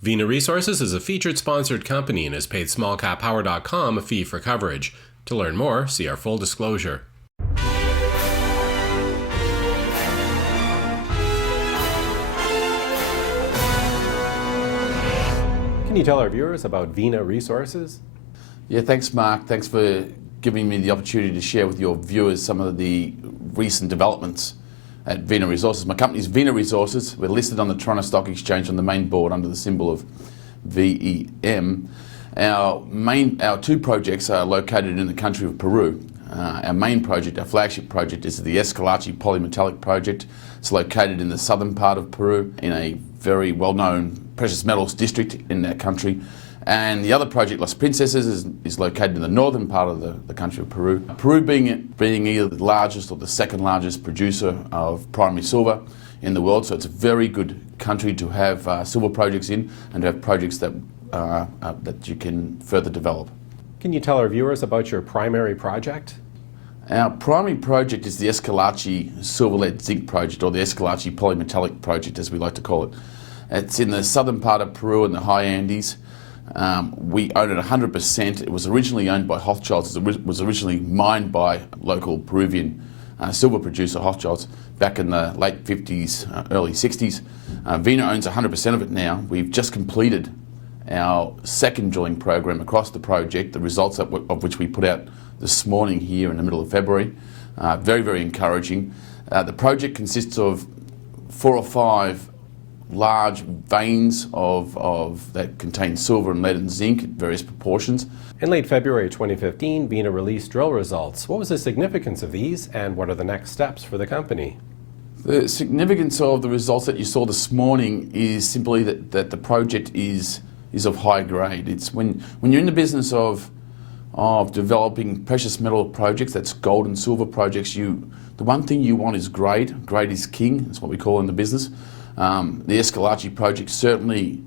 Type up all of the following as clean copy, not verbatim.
Vena Resources is a featured sponsored company and has paid smallcappower.com a fee for coverage. To learn more, see our full disclosure. Can you tell our viewers about Vena Resources? Yeah, thanks Mark. Thanks for giving me the opportunity to share with your viewers some of the recent developments at Vena Resources. My company is Vena Resources. We're listed on the Toronto Stock Exchange on the main board under the symbol of VEM. Our two projects are located in the country of Peru. Our main project, our flagship project, is the Escalache Polymetallic project. It's located in the southern part of Peru in a very well-known precious metals district in that country. And the other project, Las Princesas, is located in the northern part of the country of Peru. Peru being either the largest or the second largest producer of primary silver in the world, so it's a very good country to have silver projects in and to have projects that you can further develop. Can you tell our viewers about your primary project? Our primary project is the Escalache Silver-Lead Zinc project, or the Escalache Polymetallic project as we like to call it. It's in the southern part of Peru in the high Andes. We own it 100%. It was originally owned by Hochschild's. It was originally mined by local Peruvian silver producer Hochschild's back in the late 50s, early 60s. Vena owns 100% of it now. We've just completed our second drilling program across the project, the results of which we put out this morning here in the middle of February. Very, very encouraging. The project consists of 4 or 5 large veins that contain silver and lead and zinc at various proportions. In late February 2015, Vena released drill results. What was the significance of these, and what are the next steps for the company? The significance of the results that you saw this morning is simply that the project is of high grade. It's when you're in the business of developing precious metal projects, that's gold and silver projects, the one thing you want is grade. Grade is king, that's what we call in the business. The Escalache project certainly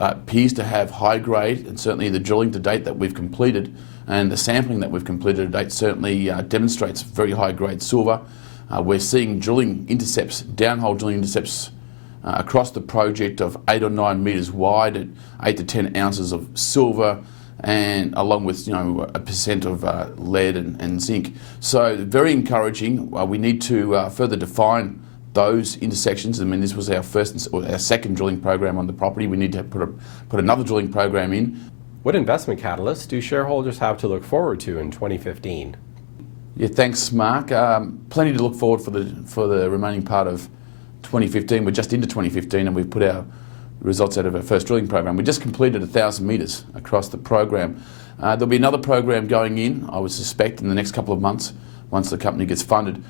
appears to have high grade, and certainly the drilling to date that we've completed and the sampling that we've completed to date certainly demonstrates very high grade silver. We're seeing drilling intercepts, downhole drilling intercepts across the project of 8 or 9 metres wide at 8 to 10 ounces of silver, and along with a percent of lead and zinc. So very encouraging. We need to further define those intersections. I mean, this was our second drilling program on the property. We need to put another drilling program in. What investment catalysts do shareholders have to look forward to in 2015? Yeah, thanks, Mark. Plenty to look forward for the remaining part of 2015. We're just into 2015, and we've put our results out of our first drilling program. We just completed 1,000 metres across the program. There'll be another program going in, I would suspect, in the next couple of months once the company gets funded.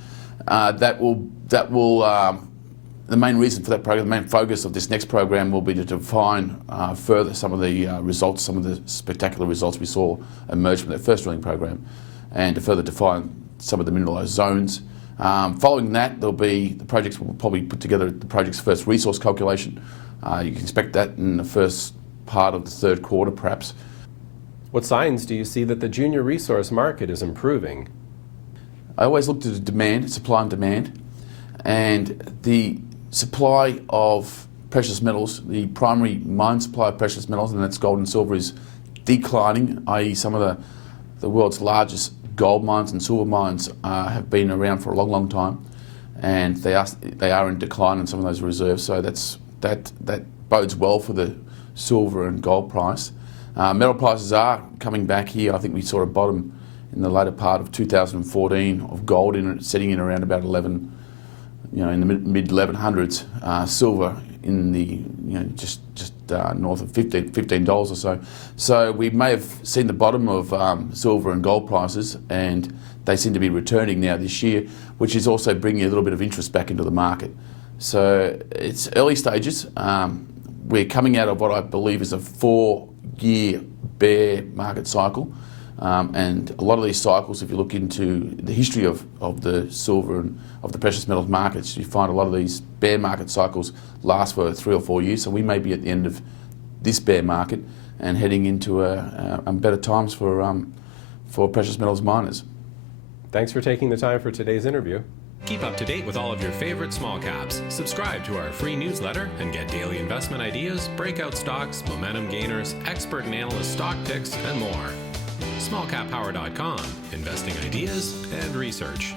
The main reason for that program, the main focus of this next program will be to define further some of the results, some of the spectacular results we saw emerge from that first drilling program, and to further define some of the mineralised zones. Following that, the projects will probably put together the project's first resource calculation. You can expect that in the first part of the third quarter, perhaps. What signs do you see that the junior resource market is improving? I always look to the demand, supply and demand, and the supply of precious metals, the primary mine supply of precious metals, and that's gold and silver, is declining, i.e. some of the world's largest gold mines and silver mines have been around for a long, long time, and they are in decline in some of those reserves, so that bodes well for the silver and gold price. Metal prices are coming back here. I think we saw a bottom in the later part of 2014 of gold sitting in around about 11, in the mid 1100s. Silver in the just north of $15 or so. So we may have seen the bottom of silver and gold prices, and they seem to be returning now this year, which is also bringing a little bit of interest back into the market. So it's early stages. We're coming out of what I believe is a 4-year bear market cycle. And a lot of these cycles, if you look into the history of the silver and of the precious metals markets, you find a lot of these bear market cycles last for 3 or 4 years. So we may be at the end of this bear market and heading into better times for precious metals miners. Thanks for taking the time for today's interview. Keep up to date with all of your favorite small caps. Subscribe to our free newsletter and get daily investment ideas, breakout stocks, momentum gainers, expert and analyst stock picks, and more. Smallcappower.com, investing ideas and research.